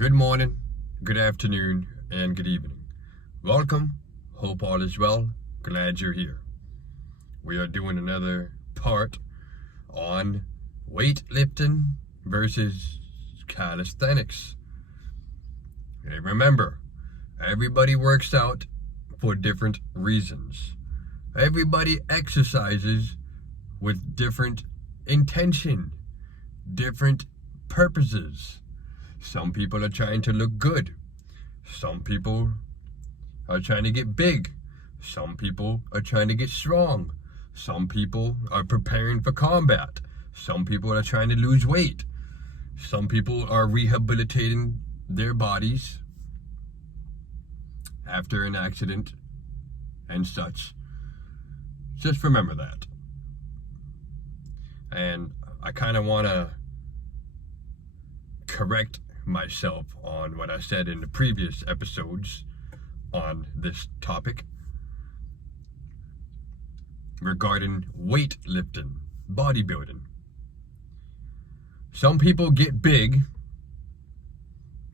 Good morning, good afternoon, and good evening. Welcome. Hope all is well. Glad you're here. We are doing another part on weightlifting versus calisthenics. And remember, everybody works out for different reasons. Everybody exercises with different intention, different purposes. Some people are trying to look good. Some people are trying to get big. Some people are trying to get strong. Some people are preparing for combat. Some people are trying to lose weight. Some people are rehabilitating their bodies after an accident and such. Just remember that. And I kind of want to correct myself on what I said in the previous episodes on this topic regarding weightlifting, bodybuilding. Some people get big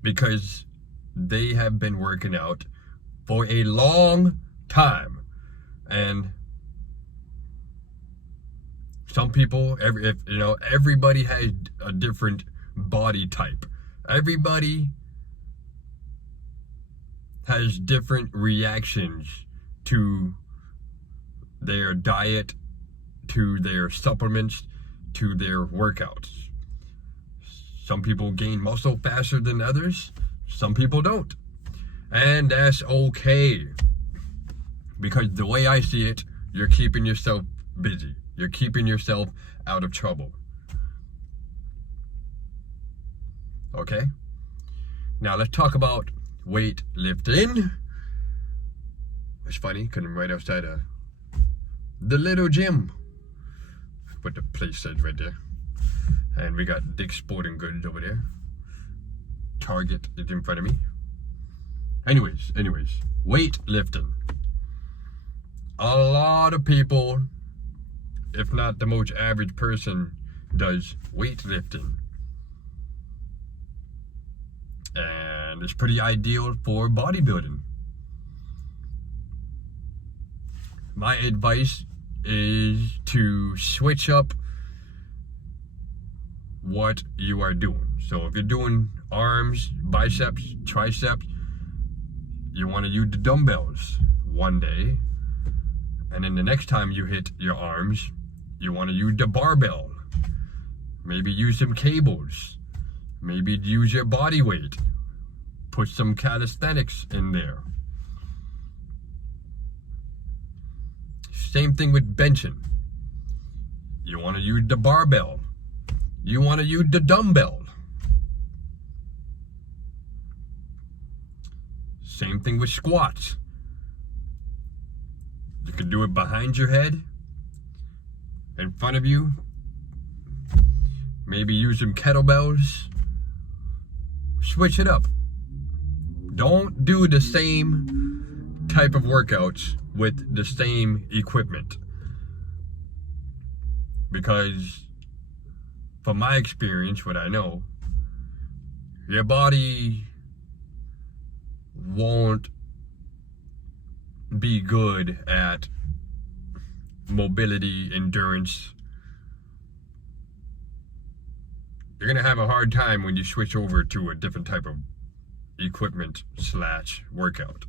because they have been working out for a long time, and some people, everybody has a different body type. Everybody has different reactions to their diet, to their supplements, to their workouts. Some people gain muscle faster than others. Some people don't. And that's okay. Because the way I see it, you're keeping yourself busy. You're keeping yourself out of trouble. Okay? Now let's talk about weightlifting. It's funny because I'm right outside the little gym. What the place says right there. And we got Dick's Sporting Goods over there. Target is in front of me. Anyways, weightlifting. A lot of people, if not the most average person, does weightlifting. And it's pretty ideal for bodybuilding. My advice is to switch up what you are doing. So if you're doing arms, biceps, triceps, you want to use the dumbbells one day. And then the next time you hit your arms, you want to use the barbell. Maybe use some cables. Maybe use your body weight. Put some calisthenics in there. Same thing with benching. You want to use the barbell. You want to use the dumbbell. Same thing with squats. You can do it behind your head, in front of you. Maybe use some kettlebells. Switch it up. Don't do the same type of workouts with the same equipment. Because from my experience, what I know, your body won't be good at mobility, endurance. You're gonna have a hard time when you switch over to a different type of equipment / workout.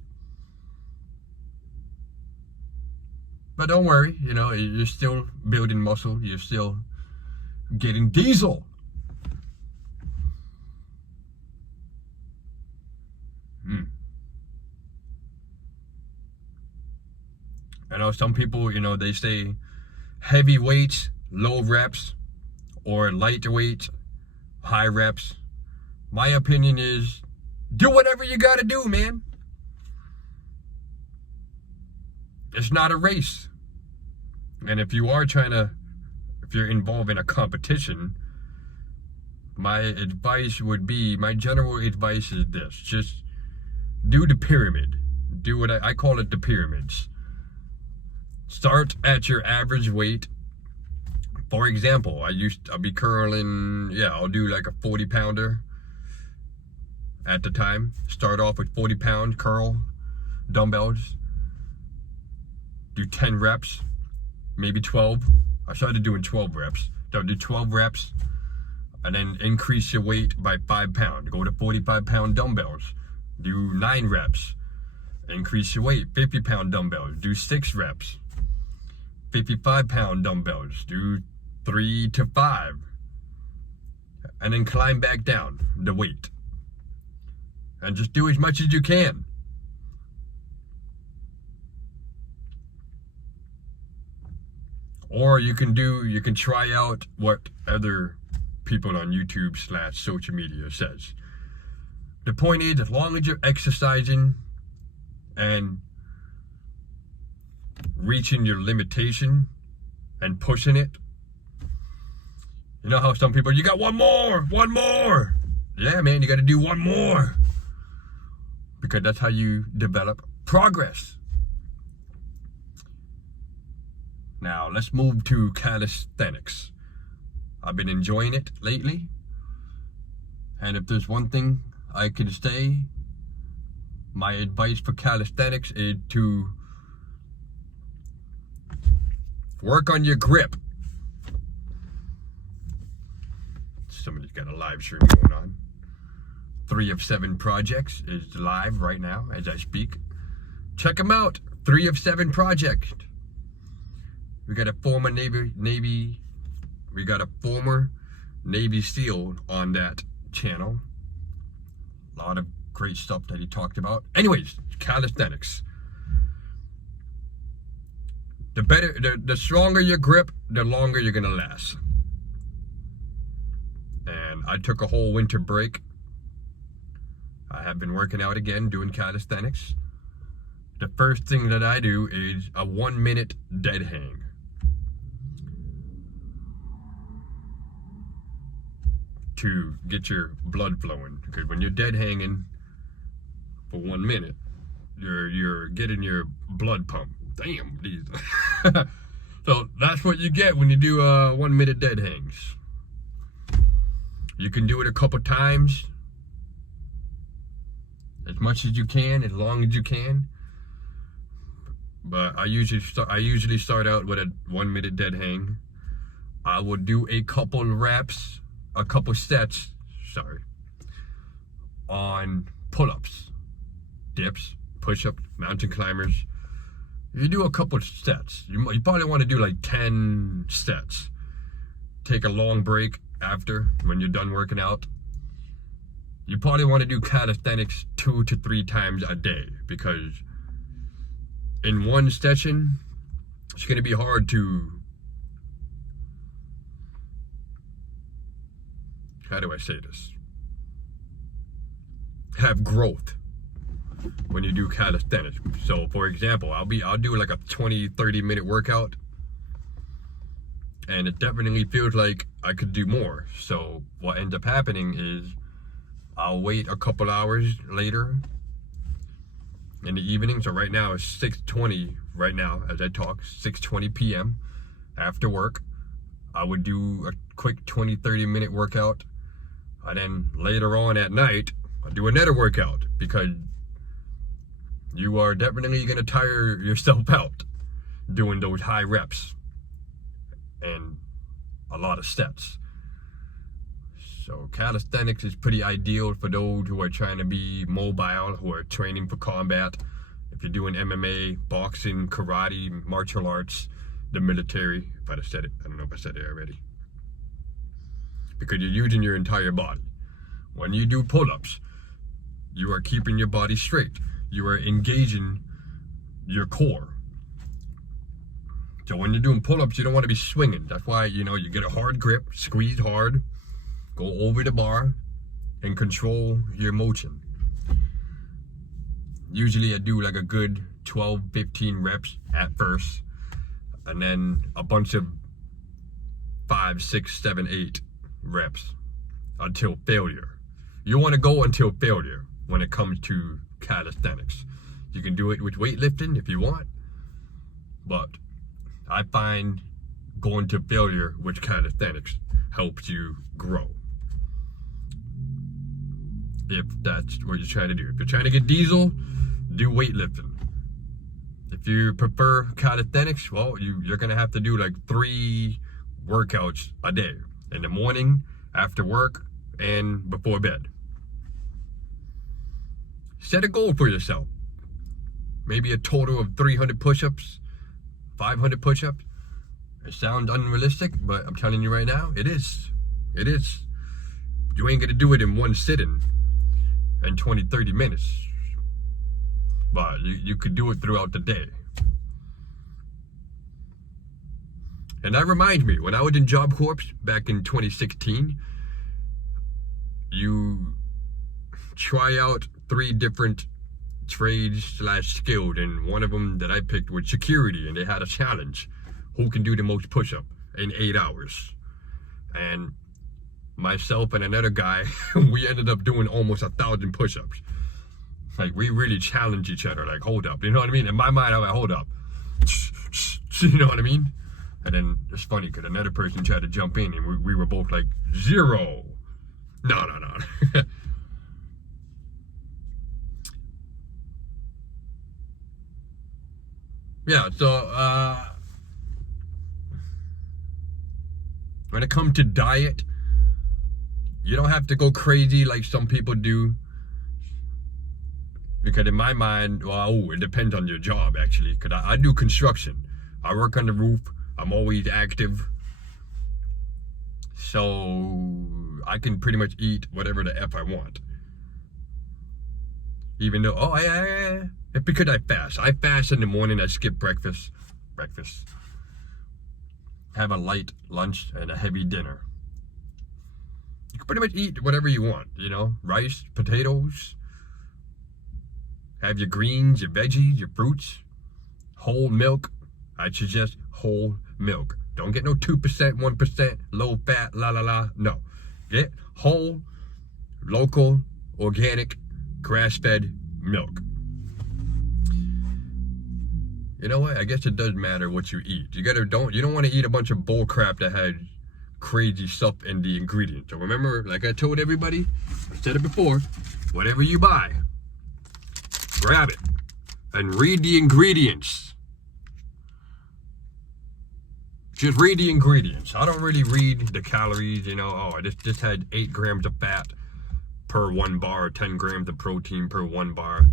But don't worry, you're still building muscle, you're still getting diesel. I know some people, they say heavy weights, low reps, or lightweight, high reps. My opinion is, do whatever you gotta do, man. It's not a race. And if you're involved in a competition, my general advice is this: just do the pyramid. Do what I call it, the pyramids. Start at your average weight. For example, I'll be curling, I'll do like a 40 pounder. at the time. Start off with 40-pound curl dumbbells. Do 10 reps, maybe 12. I started doing 12 reps. So do 12 reps and then increase your weight by 5 pounds. Go to 45-pound dumbbells. Do 9 reps. Increase your weight, 50-pound dumbbells. Do 6 reps. 55-pound dumbbells. Do 3 to 5. And then climb back down the weight. And just do as much as you can. Or you can try out what other people on YouTube/social media says. The point is, as long as you're exercising and reaching your limitation and pushing it. You know how some people, you got one more. Yeah, man, you got to do one more. Because that's how you develop progress. Now, let's move to calisthenics. I've been enjoying it lately. And if there's one thing I can say, my advice for calisthenics is to work on your grip. Somebody's got a live stream going on. 3 of 7 projects is live right now as I speak. Check them out. 3 of 7 projects. We got a former Navy SEAL on that channel. A lot of great stuff that he talked about. Anyways, calisthenics. The stronger your grip, the longer you're gonna last. And I took a whole winter break. I have been working out again, doing calisthenics. The first thing that I do is a 1-minute dead hang. To get your blood flowing, because when you're dead hanging for 1 minute, you're getting your blood pump. Damn, these. So that's what you get when you do 1-minute dead hangs. You can do it a couple times, as much as you can, as long as you can. But I usually start out with a 1-minute dead hang. I will do a couple reps. A couple sets, on pull-ups, dips, push-ups, mountain climbers. You do a couple sets. You probably want to do like 10 sets. Take a long break after, when you're done working out. You probably want to do calisthenics 2 to 3 times a day, because in one session, it's going to be hard to, how do I say this? Have growth when you do calisthenics. So for example, I'll do like a 20-30 minute workout, and it definitely feels like I could do more. So what ends up happening is I'll wait a couple hours later in the evening. So right now it's 6:20 right now as I talk, 6:20 p.m. after work. I would do a quick 20-30 minute workout. And then later on at night, I'll do another workout, because you are definitely going to tire yourself out doing those high reps and a lot of sets. So calisthenics is pretty ideal for those who are trying to be mobile, who are training for combat. If you're doing MMA, boxing, karate, martial arts, the military, if I'd have said it, I don't know if I said it already. Because you're using your entire body. When you do pull-ups, you are keeping your body straight. You are engaging your core. So when you're doing pull-ups, you don't want to be swinging. That's why, you get a hard grip, squeeze hard, go over the bar, and control your motion. Usually I do like a good 12, 15 reps at first, and then a bunch of 5, 6, 7, 8 reps until failure. You want to go until failure when it comes to calisthenics. You can do it with weightlifting if you want, but I find going to failure with calisthenics helps you grow. if that's what you're trying to do. If you're trying to get diesel, do weightlifting. If you prefer calisthenics, well, you're going to have to do like 3 workouts a day. In the morning, after work, and before bed. Set a goal for yourself. Maybe a total of 300 push-ups, 500 push-ups. It sounds unrealistic, but I'm telling you right now, it is. It is. You ain't gonna do it in one sitting in 20, 30 minutes. But you could do it throughout the day. And that reminds me, when I was in Job Corps back in 2016, you try out 3 different trades / skilled, and one of them that I picked was security, and they had a challenge. Who can do the most push-up in 8 hours? And myself and another guy, we ended up doing almost 1,000 push-ups. Like, we really challenged each other, like, hold up, you know what I mean? In my mind, I was like, hold up. You know what I mean? And then it's funny, because another person tried to jump in, and we were both like, 0. No. Yeah, so when it comes to diet, you don't have to go crazy like some people do. Because in my mind, well, it depends on your job, actually. Because I do construction. I work on the roof. I'm always active. So I can pretty much eat whatever the F I want. Even though, it's because I fast. I fast in the morning. I skip breakfast. Have a light lunch and a heavy dinner. You can pretty much eat whatever you want, you know, rice, potatoes. Have your greens, your veggies, your fruits, whole milk. I suggest whole milk. Don't get no 2%, 1%, low fat, no. Get whole, local, organic, grass-fed milk. You know what? I guess it does matter what you eat. You don't want to eat a bunch of bull crap that had crazy stuff in the ingredients. So remember, like I told everybody, I said it before, whatever you buy, grab it and read the ingredients. Just read the ingredients. I don't really read the calories, you know, this had 8 grams of fat per 1 bar, 10 grams of protein per 1 bar.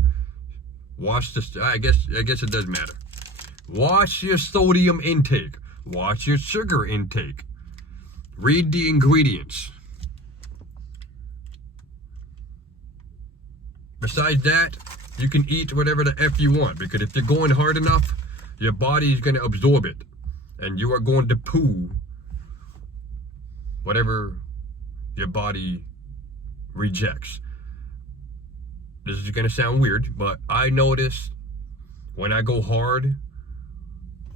Watch this, I guess it does matter. Watch your sodium intake. Watch your sugar intake. Read the ingredients. Besides that, you can eat whatever the F you want, because if you're going hard enough, your body is going to absorb it. And you are going to poo whatever your body rejects. This is going to sound weird, but I notice when I go hard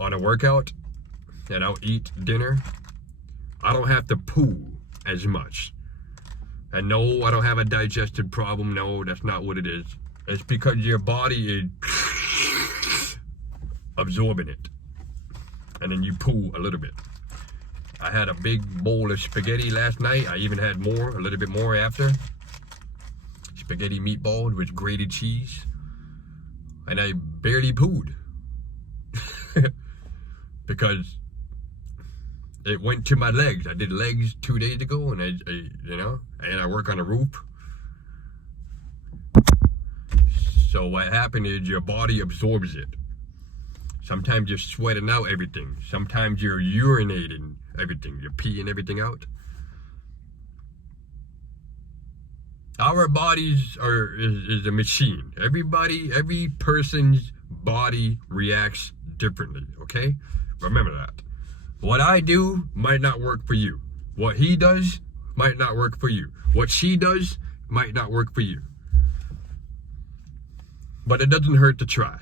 on a workout and I'll eat dinner, I don't have to poo as much. And no, I don't have a digestive problem. No, that's not what it is. It's because your body is absorbing it. And then you poo a little bit. I had a big bowl of spaghetti last night. I even had more, a little bit more after. Spaghetti meatballs with grated cheese. And I barely pooed. Because it went to my legs. I did legs 2 days ago, and I work on a roof. So what happened is your body absorbs it. Sometimes you're sweating out everything. Sometimes you're urinating everything. You're peeing everything out. Our bodies is a machine. Every person's body reacts differently, okay? Remember that. What I do might not work for you. What he does might not work for you. What she does might not work for you. But it doesn't hurt to try.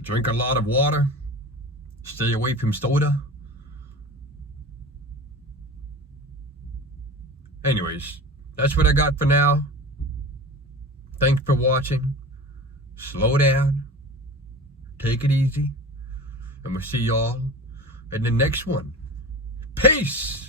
Drink a lot of water. Stay away from soda. Anyways, that's what I got for now. Thanks for watching. Slow down. Take it easy. And we'll see y'all in the next one. Peace!